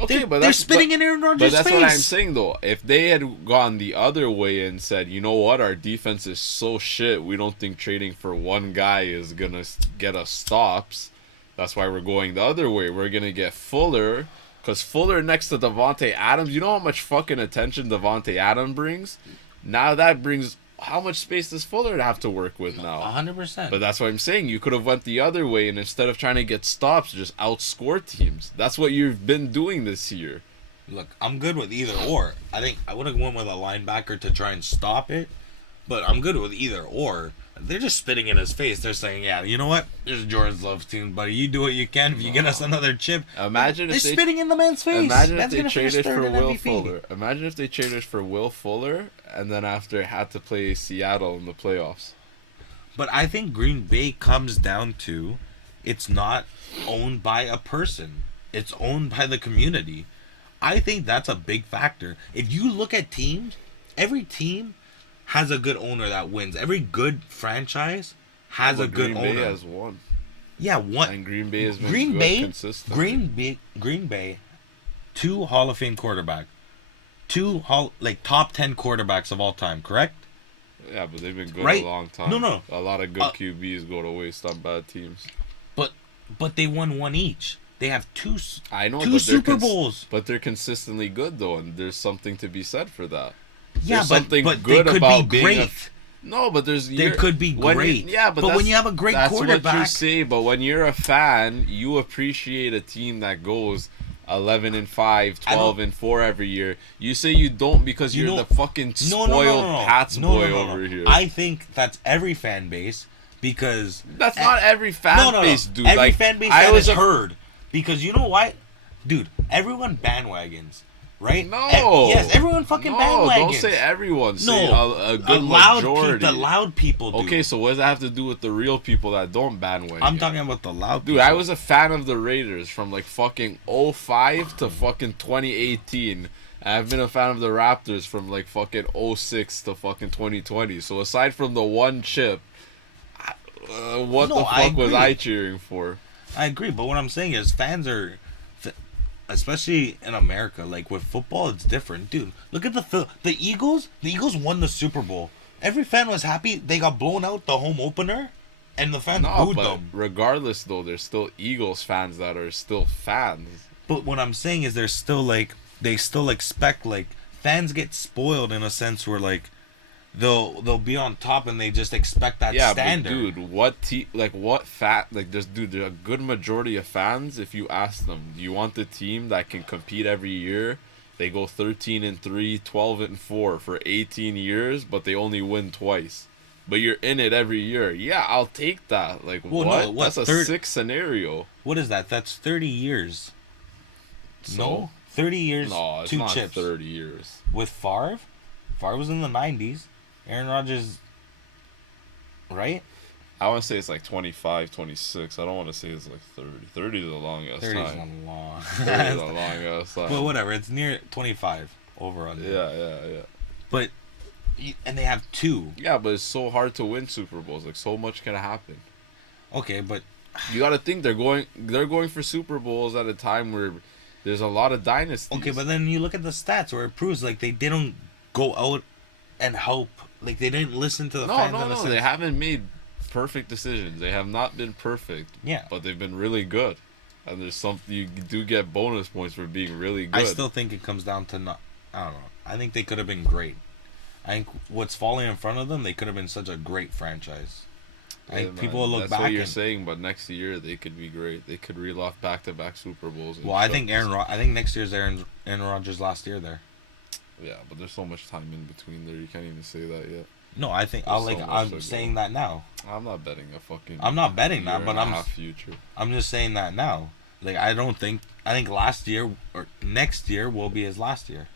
Okay, they're spitting in Aaron Rodgers' face. But that's what I'm saying, though. If they had gone the other way and said, you know what, our defense is so shit, we don't think trading for one guy is going to get us stops. That's why we're going the other way. We're going to get Fuller, Because Fuller next to Devontae Adams, you know how much fucking attention Devontae Adams brings? Now that brings... How much space does Fuller have to work with now? 100%. But that's what I'm saying. You could have went the other way, and instead of trying to get stops, just outscore teams. That's what you've been doing this year. Look, I'm good with either or. I think I would have went with a linebacker to try and stop it, but I'm good with either or. They're just spitting in his face. They're saying, yeah, you know what? This is Jordan's love team, buddy. You do what you can. If you get us another chip. Imagine if they're spitting in the man's face. Imagine That's if they traded for Will MVP. Fuller. Imagine if they traded for Will Fuller, and then after had to play Seattle in the playoffs. But I think Green Bay comes down to it's not owned by a person. It's owned by the community. I think that's a big factor. If you look at teams, every team has a good owner that wins. Every good franchise has a good owner. Green Bay has won. Yeah, one. And Green Bay has been consistent. Green Bay, 2 Hall of Fame quarterback, 2 top 10 quarterbacks of all time, correct? Yeah, but they've been good Right? a long time. No. A lot of good QBs go to waste on bad teams. But they won one each. They have two but Super Bowls. But they're consistently good though, and there's something to be said for that. Yeah, there's but something they good could about be being great. No, but They could be great. But when you have a great quarterback, that's what you say. But when you're a fan, you appreciate a team that goes 11-5, 12-4 every year. You say you don't because you're the fucking spoiled Pats boy over here. I think that's every fan base because that's not every fan base, dude. Every fan base that is heard because you know what, dude? Everyone bandwagons. Right? No. Yes, everyone fucking bandwagons. Don't say everyone. Say a good majority. The loud people do. Okay, so what does that have to do with the real people that don't bandwagon? I'm talking about the loud people. Dude, I was a fan of the Raiders from like fucking 05 to fucking 2018. And I've been a fan of the Raptors from like fucking 06 to fucking 2020. So aside from the one chip, what the fuck was I cheering for? I agree, but what I'm saying is fans are... Especially in America, like with football, it's different, dude. Look at the Eagles. The Eagles won the Super Bowl. Every fan was happy. They got blown out the home opener, and the fans booed them. Regardless, though, there's still Eagles fans that are still fans. But what I'm saying is, they're still like they still expect fans get spoiled in a sense where they'll be on top and they just expect that standard. Yeah, but dude, there's a good majority of fans, if you ask them, do you want the team that can compete every year? They go 13-3, 12-4 for 18 years, but they only win twice. But you're in it every year. Yeah, I'll take that. That's a sick scenario. What is that? That's 30 years. So, no? 30 years, no, it's 2 not chips. 30 years. With Favre? Favre was in the 90s. Aaron Rodgers, right? I want to say it's like 25, 26. I don't want to say it's like 30. 30 is a long ass 30 time. 30 is a long ass time. Well, whatever. It's near 25 over on Yeah. But, and they have 2. Yeah, but it's so hard to win Super Bowls. Like, so much can happen. Okay, but you got to think they're going for Super Bowls at a time where there's a lot of dynasties. Okay, but then you look at the stats where it proves they didn't go out and help. They didn't listen to the fans. No. They haven't made perfect decisions. They have not been perfect. Yeah. But they've been really good. And there's something you do get bonus points for being really good. I still think it comes down to I don't know. I think they could have been great. I think what's falling in front of them, they could have been such a great franchise. I think people will look back. That's what you're saying, but next year they could be great. They could reel off back-to-back Super Bowls. Well, I think next year's Aaron Rodgers' last year there. Yeah, but there's so much time in between there. You can't even say that yet. No, I think I'm saying that now. I'm not betting a fucking. I'm not betting that, but future. I'm just saying that now. I think last year or next year will be his last year.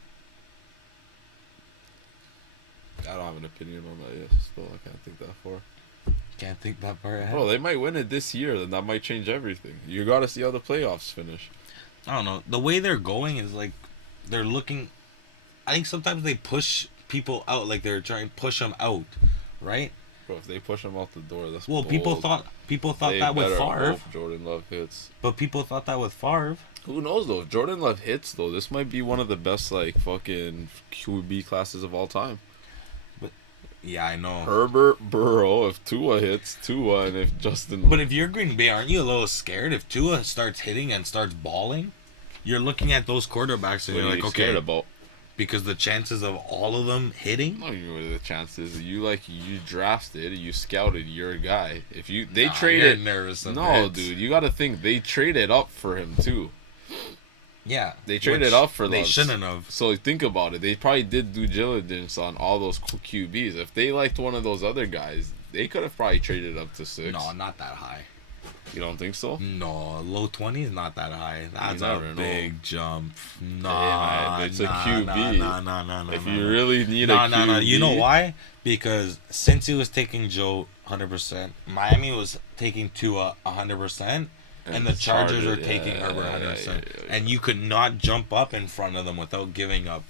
I don't have an opinion on that yet. Still, I can't think that far. Can't think that far ahead. Bro, they might win it this year, then that might change everything. You gotta see how the playoffs finish. I don't know. The way they're going is they're looking. I think sometimes they push people out, they're trying to push them out, right? Bro, if they push them out the door, that's well. bold. People thought that with Favre. Jordan Love hits. But people thought that with Favre. Who knows though? If Jordan Love hits though, this might be one of the best fucking QB classes of all time. But yeah, I know. Herbert, Burrow. If Tua hits, Tua, and if Justin. But if you're Green Bay, aren't you a little scared if Tua starts hitting and starts balling? you're looking at those quarterbacks and What you're are like, you okay, scared about? because the chances of all of them hitting. No, you know what the chances. You drafted, you scouted your guy. If they Nah, traded. you're nervous a No, bit. dude, you got to think they traded up for him too. Yeah, They traded which up for they Love. shouldn't have. So think about it. They probably did due diligence on all those QBs. If they liked one of those other guys, they could have probably traded up to 6. No, not that high. You don't think so? No, low 20s, not that high. That's a never know. big jump. Man, Nah, it's a nah, QB. Nah. If you really need a QB. No. You know why? Because since he was taking Joe 100%, Miami was taking Tua 100%, and the Chargers are taking Herbert 100%. Yeah. And you could not jump up in front of them without giving up.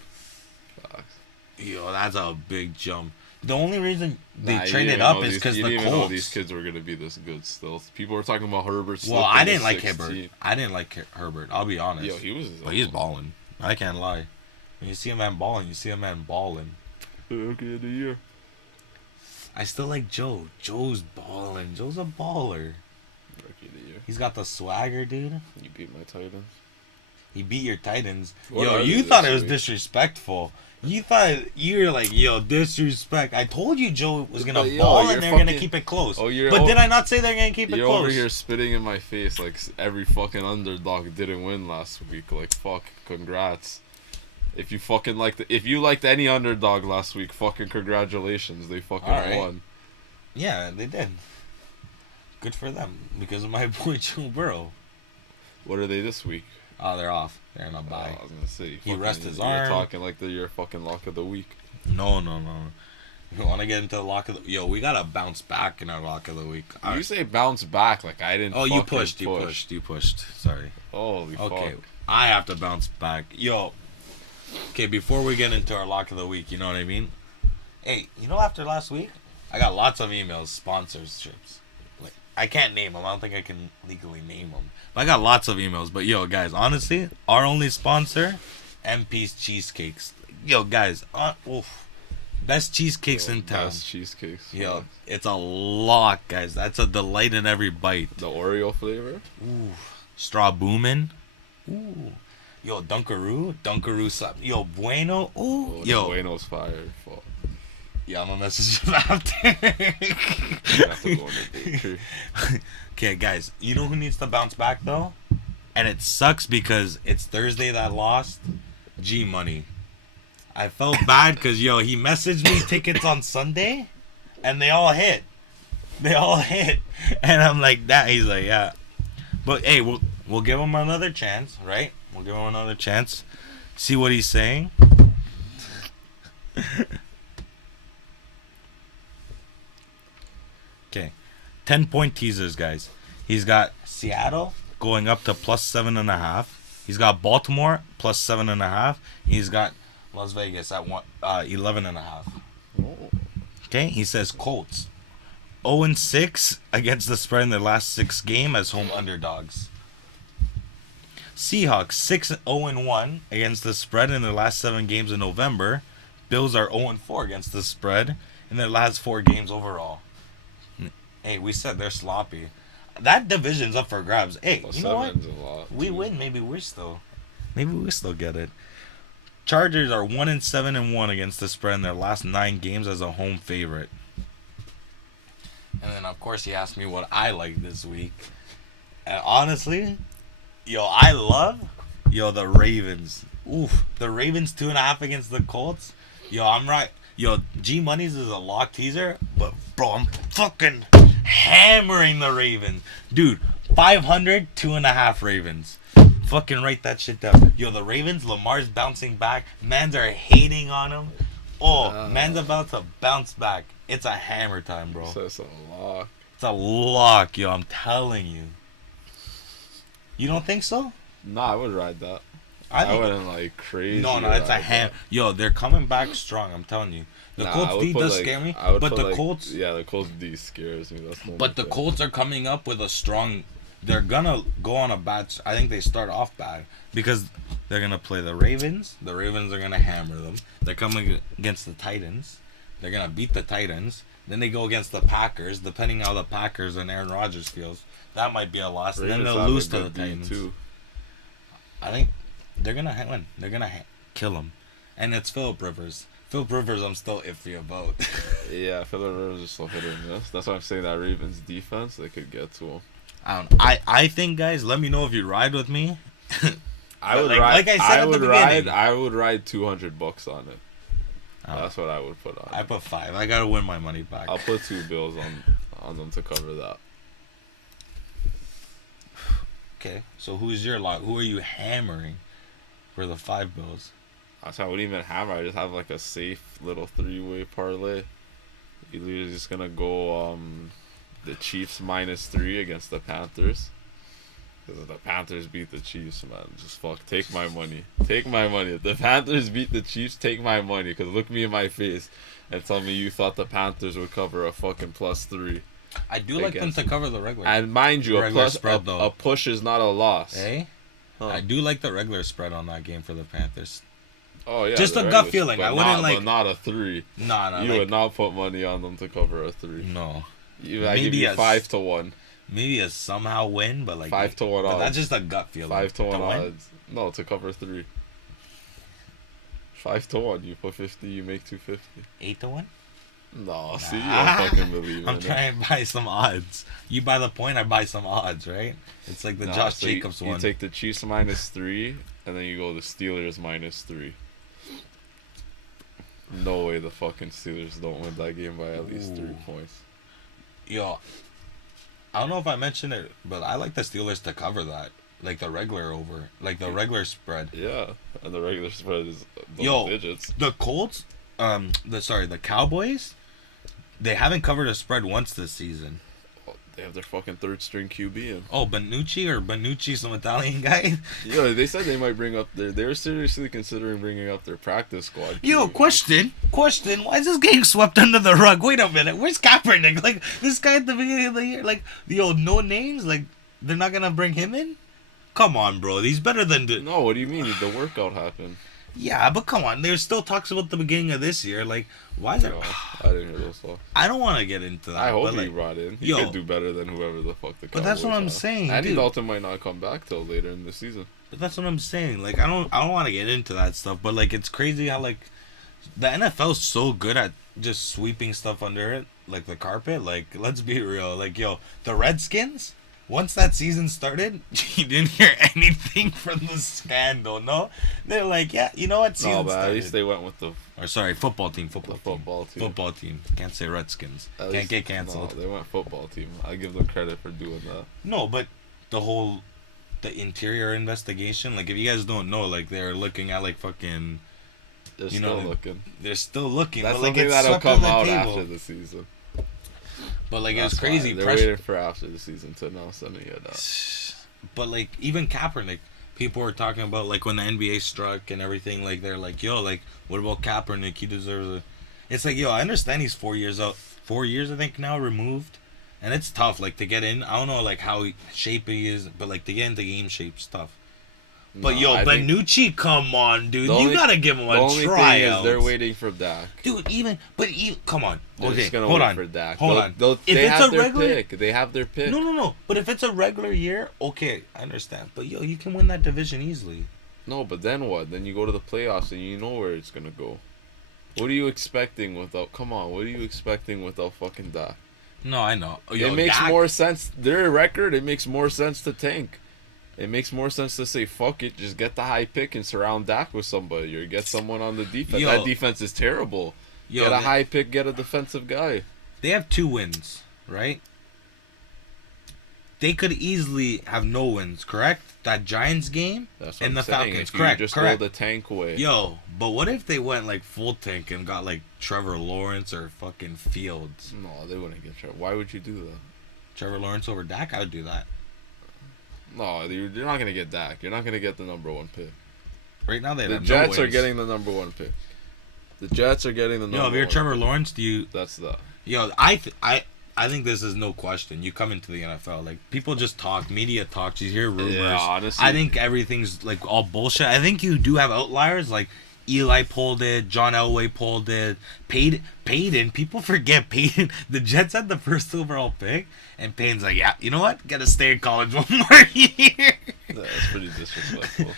Facts. Yo, that's a big jump. The only reason they Nah, you traded didn't up know is because you the didn't even know Colts. these kids were gonna be this good still. People were talking about Herbert. Well, I didn't like 16. Herbert. I didn't like Herbert. I'll be honest. Yo, he was. But he's balling. I can't lie. When you see a man balling, you see a man balling. Rookie of the year. I still like Joe. Joe's balling. Joe's a baller. Rookie of the year. He's got the swagger, dude. You beat my Titans. He beat your Titans. What Yo, are you they thought this it was week? disrespectful. You thought you were like, yo, disrespect. I told you Joe was gonna But, yo, ball you're and they're gonna fucking- keep it close. Oh, you're but o- did I not say they're gonna keep it You're close? over here spitting in my face like every fucking underdog didn't win last week. Like fuck, congrats. If you liked any underdog last week, fucking congratulations. They fucking Alright. won. Yeah, they did. Good for them because of my boy Joe Burrow. What are they this week? Oh, they're off. They're in a bye. I was gonna say He rest his you're arm. talking like they're your fucking lock of the week. No. You want to get into the lock of the... Yo, we got to bounce back in our lock of the week. You say bounce back like I didn't. Oh, fucking you pushed. Sorry. Holy Okay, fuck. I have to bounce back. Yo. Okay, before we get into our lock of the week, you know what I mean? Hey, you know after last week, I got lots of emails, sponsorships. Like, I can't name them. I don't think I can legally name them. But I got lots of emails. But yo, guys, honestly, our only sponsor, MP's Cheesecakes. Yo, guys, best cheesecakes in town. Best cheesecakes. Yo, it's a lock, guys. That's a delight in every bite. The Oreo flavor. Ooh, straw boomin'. Ooh, yo, Dunkaroo slap. Yo, Bueno. Ooh, Oh, yo, Bueno's fire. Fuck. yeah, I'm gonna message you after. You have to go on the bakery. Okay, guys, you know who needs to bounce back though? And it sucks because it's Thursday that lost. G Money. I felt bad because yo, he messaged me tickets on Sunday, and they all hit. And I'm like that. He's like, yeah. But hey, we'll give him another chance, right? We'll give him another chance. See what he's saying. Okay, 10-point teasers, guys. He's got Seattle going up to +7.5. He's got Baltimore +7.5. He's got Las Vegas at 11.5. Okay, he says Colts 0-6 against the spread in their last 6 games as home underdogs. Seahawks 6-0-1 against the spread in their last 7 games in November. Bills are 0-4 against the spread in their last 4 games overall. Hey, we said they're sloppy. That division's up for grabs. Hey, Plus you know what? 7's a lot, We too. win. Maybe we still get it. Chargers are 1-7-1 against the spread in their last 9 games as a home favorite. And then of course he asked me what I like this week. And honestly, I love the Ravens. Oof, the Ravens 2.5 against the Colts. I'm right. G Money's is a lock teaser, but bro, I'm fucking hammering the Ravens, dude. 500 2.5 Ravens. Fucking write that shit down. The Ravens, Lamar's bouncing back. Mans are hating on him. Man's about to bounce back. It's a hammer time, bro. So it's a lock. It's a lock, I'm telling you. You don't think so? Nah, I would ride that. I I think wouldn't like crazy. no, it's a ride ham. that. They're coming back strong. I'm telling you. The Nah, I Colts would D put, does like- scare me, I would but put, the like- Colts. Yeah, the Colts D scares me. That's the But the Colts are coming up with a strong. They're gonna go on a bad. I think they start off bad because they're gonna play the Ravens. The Ravens are gonna hammer them. They're coming against the Titans. They're gonna beat the Titans. Then they go against the Packers. Depending how the Packers and Aaron Rodgers feels, that might be a loss. And then Ravens they'll have lose a to the good D, Titans. too. I think They're gonna win. They're gonna kill him, and it's Phillip Rivers. Phillip Rivers, I'm still iffy about. Yeah, Phillip Rivers is still hit or miss. That's why I'm saying that Ravens defense, they could get to him. I don't know. I think, guys, let me know if you ride with me. I would like, ride. Like I said at the beginning. I would ride $200 on it. That's what I would put on. I put 5. I gotta win my money back. I'll put 2 bills on them to cover that. Okay, so who's your lock? Who are you hammering for the 5 bills? I wouldn't even hammer. I just have like a safe little 3-way parlay. You're just gonna go the Chiefs -3 against the Panthers. Because if the Panthers beat the Chiefs, man, just take my money. Take my money. If the Panthers beat the Chiefs, take my money. Because look me in my face and tell me you thought the Panthers would cover a fucking +3. I do like them to cover the regular. And mind you, a push is not a loss. Eh? Huh. I do like the regular spread on that game for the Panthers. Oh yeah, just a gut feeling. I wouldn't but not a 3. No. You would not put money on them to cover a 3. No. I give you 5-1. Maybe a somehow win, but like 5-1 odds. That's just a gut feeling. 5-1 odds. No, to cover 3. 5-1. You put 50, you make 250. 8-1. No, see, you don't fucking believe I'm trying to buy some odds. You buy the point, I buy some odds, right? It's like the Josh Jacobs one. You take the Chiefs -3, and then you go the Steelers -3. No way the fucking Steelers don't win that game by at least 3 points. Yo, I don't know if I mentioned it, but I like the Steelers to cover that. Like the regular regular spread. Yeah, and the regular spread is double digits. The Colts, the Cowboys, they haven't covered a spread once this season. They have their fucking 3rd-string QB in. Oh, Bonucci, some Italian guy? Yo, they said they might bring up they're seriously considering bringing up their practice squad. Yo, question, why is this getting swept under the rug? Wait a minute, where's Kaepernick? Like, this guy at the beginning of the year, like, no names? Like, they're not gonna bring him in? Come on, bro, he's better than... No, what do you mean? The workout happened. Yeah, but come on, there's still talks about the beginning of this year. Like, why is there... No, I didn't hear those talks. I don't want to get into that. I hope he brought in. He could do better than whoever the fuck the Cowboys. But that's what I'm saying, Andy Dalton might not come back till later in the season. But that's what I'm saying. Like, I don't want to get into that stuff. But like, it's crazy how like the NFL's so good at just sweeping stuff under it, like the carpet. Like, let's be real. Like, yo, the Redskins. Once that season started, you didn't hear anything from the scandal, no? They're like, yeah, you know what? No, but at least they went with the... Or sorry, football team. Football team. Can't say Redskins. Can't get canceled. No, they went football team. I give them credit for doing that. No, but the interior investigation, like, if you guys don't know, like, they're looking at, like, fucking... They're still looking. They're still looking. That's but, like, something that'll come out after the season. But like, it's crazy. They're waiting for after the season to announce any of that. But like, even Kaepernick, people were talking about like when the NBA struck and everything. Like, they're like, yo, like, what about Kaepernick? He deserves a... It's like, yo, I understand he's 4 years out. 4 years, I think, now removed. And it's tough, like, to get in. I don't know, like, how shape he is, but like, to get into game shape stuff. But yo, Bonucci, come on, dude. You gotta give him a tryout. The only thing is they're waiting for Dak. Dude, come on. They're just gonna hold wait on. for Dak. Hold on. They have their pick. They have their pick. No. But if it's a regular year, okay, I understand. But yo, you can win that division easily. No, but then what? Then you go to the playoffs and you know where it's gonna go. What are you expecting without... Come on, what are you expecting without fucking Dak? No, I know. Yo, it makes more sense. Their record, it makes more sense to tank. It makes more sense to say, fuck it, just get the high pick and surround Dak with somebody or get someone on the defense. That defense is terrible. Get a high pick, get a defensive guy. They have 2 wins, right? They could easily have no wins, correct? That Giants game and the Falcons, correct? Just go the tank way. Yo, but what if they went like full tank and got like Trevor Lawrence or fucking Fields? No, they wouldn't get Trevor. Why would you do that? Trevor Lawrence over Dak? I would do that. No, you're not going to get Dak. You're not going to get the number 1 pick. Right now they have the Jets are getting the number 1 pick. The Jets are getting the number 1 pick. Yo, if you're Trevor Lawrence, do you... That's that. Yo, I think this is no question. You come into the NFL, like, people just talk, media talks, you hear rumors. Yeah, honestly. I think everything's, like, all bullshit. I think you do have outliers, like... Eli pulled it. John Elway pulled it. Peyton. People forget Peyton. The Jets had the first overall pick, and Peyton's like, yeah, you know what? Gotta stay in college one more year. That's pretty disrespectful.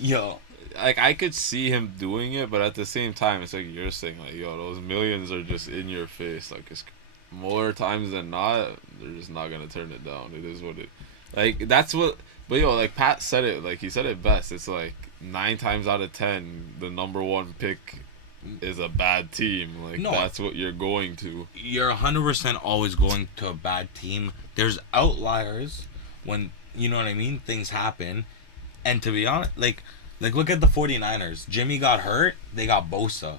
Yo, Like, I could see him doing it, but at the same time, it's like you're saying, like, yo, those millions are just in your face. Like, it's more times than not, they're just not gonna turn it down. It is what it. Like, that's what. But yo, like Pat said it, like he said it best. It's like 9 times out of 10, the number 1 pick is a bad team. Like, No. that's what you're going to. you're 100% always going to a bad team. There's outliers when, you know what I mean, things happen. And to be honest, like look at the 49ers. Jimmy got hurt, they got Bosa.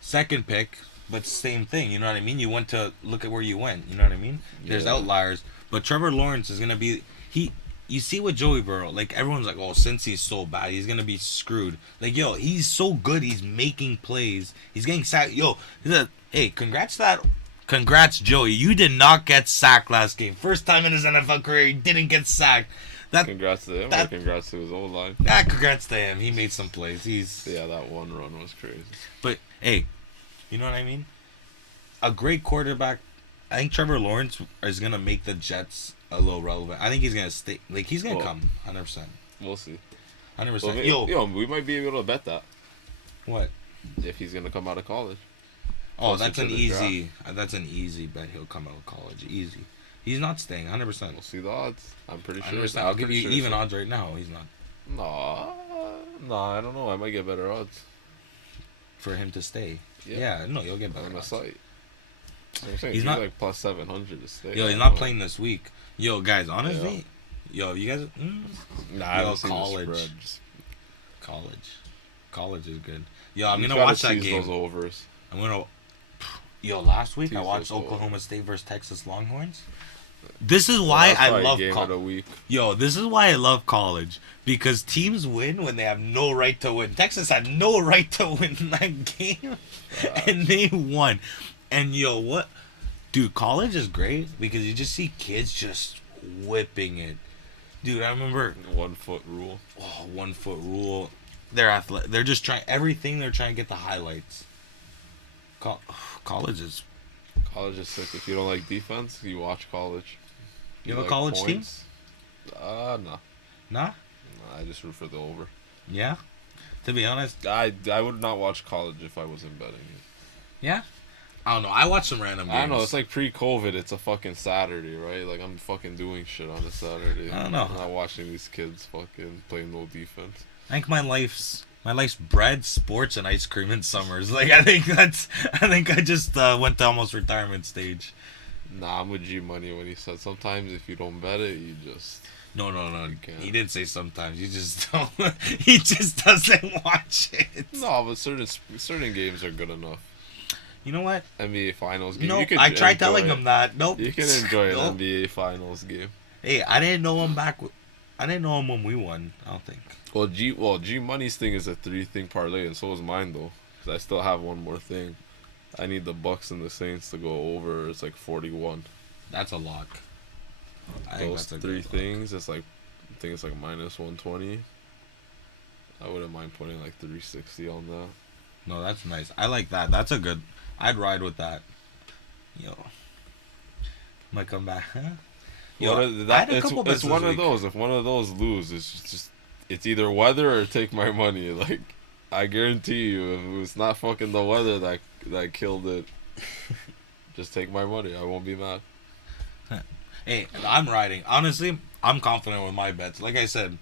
Second pick, but same thing, you know what I mean? You went to look at where you went, you know what I mean? There's Yeah. outliers, but Trevor Lawrence is going to be you see with Joey Burrow, like everyone's like, "Oh, since he's so bad, he's going to be screwed." Like, yo, he's so good, he's making plays. He's getting sacked. Yo, hey, congrats Joey. You did not get sacked last game. First time in his NFL career he didn't get sacked. Congrats to him, or congrats to his old line. Congrats to him. He made some plays. Yeah, that one run was crazy. But hey, you know what I mean? A great quarterback. I think Trevor Lawrence is gonna make the Jets a little relevant. I think he's gonna stay. Like, he's gonna come 100%. We'll see. 100%. Well, yo, we might be able to bet that What? if he's gonna come out of college. Oh, Closer that's to an the easy. That's an easy bet. He'll come out of college. Easy. He's not staying. 100%. We'll see the odds. I'm pretty sure. 100%. I'll give you even odds right now. He's not. No, I don't know. I might get better odds. For him to stay. Yeah. Yeah, no, you'll get better On the odds. site. I'm saying He's he's not- like plus 700 to stay. Yo, I he's don't not know. playing this week. Yo, guys, honestly, yo, you guys, Nah, I Yo, haven't seen the college. spread. Just, college is good. Yo, I'm you gonna gotta watch that tease game. those overs. I'm gonna. Yo, last week I Tease watched those overs. Oklahoma State versus Texas Longhorns. This is why That's I probably love game of the college. week. Yo, this is why I love college, because teams win when they have no right to win. Texas had no right to win that game, and they won. And yo, what, dude? College is great because you just see kids just whipping it. Dude, I remember 1 foot rule. 1 foot rule. They're athletic. They're just trying everything. They're trying to get the highlights. College is. College is sick. If you don't like defense, you watch college. You have a like college team? No. Nah. Nah, I just root for the over. Yeah. To be honest, I would not watch college if I wasn't betting it. yeah. I don't know. I watch some random games. I don't know. It's like pre-COVID. It's a fucking Saturday, right? Like, I'm fucking doing shit on a Saturday. I don't know. I'm not watching these kids fucking play no defense. I think my life's bread, sports, and ice cream in summers. Like, I think I just went to almost retirement stage. Nah, I'm with G Money when he said sometimes if you don't bet it, you just. No. can't. He didn't say sometimes. You just don't. He just doesn't watch it. No, but certain games are good enough. You know what? NBA Finals game. No, You can I tried enjoy telling it. him that. Nope. You can enjoy an Nope. NBA Finals game. Hey, I didn't know him I didn't know him when we won. I don't think. Well, G Money's thing is a 3-thing parlay, and so is mine though. 'Cause I still have one more thing. I need the Bucks and the Saints to go over. It's like 41. That's a lock. I think Those that's a 3 good lock. things, it's like, I think it's like minus 120. I wouldn't mind putting like 360 on that. No, that's nice. I like that. That's a good. I'd ride with that. Yo, might come back, huh? Yo, I had a couple bets it's one this of week. those. If one of those lose, it's either weather or take my money. Like, I guarantee you, if it's not fucking the weather that killed it, just take my money. I won't be mad. Hey, I'm riding. Honestly, I'm confident with my bets. Like I said,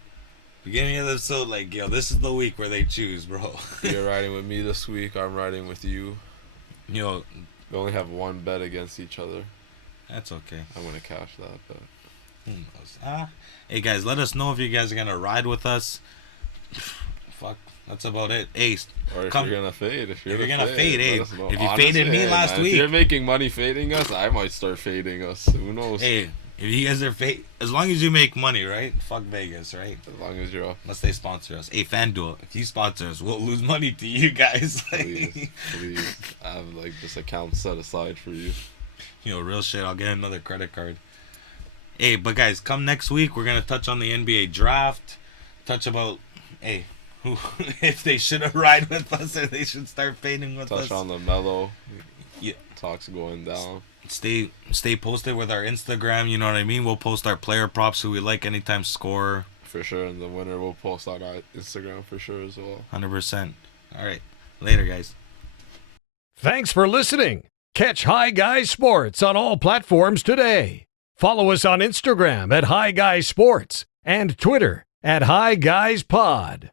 beginning of the episode, like, yo, this is the week where they choose, bro. You're riding with me this week. I'm riding with you. Yo, We only have one bet against each other. that's okay. I'm gonna cash that bet. Who knows? Hey guys, let us know if you guys are gonna ride with us. Fuck, that's about it. Hey, Or if come- you're gonna fade, if you're gonna fade, let hey, us know. if you faded me last If week- you're making money fading us, I might start fading us. Who knows? hey, if you guys are as long as you make money, right? Fuck Vegas, right? As long as you're up. Unless they sponsor us. Hey, FanDuel, if you sponsor us, we'll lose money to you guys. Please. I have like this account set aside for you. You know, real shit. I'll get another credit card. Hey, but guys, come next week, we're gonna touch on the NBA draft. Touch about, hey, who if they should have ride with us or they should start fading with us. Touch on the mellow. Yeah. Talks going down. Stay posted with our Instagram. You know what I mean. We'll post our player props who we like, anytime scorer. for sure, and the winner will post on our Instagram for sure as well. 100%. All right. Later, guys. Thanks for listening. Catch Hi Guys Sports on all platforms today. Follow us on Instagram at Hi Guys Sports and Twitter at Hi Guys Pod.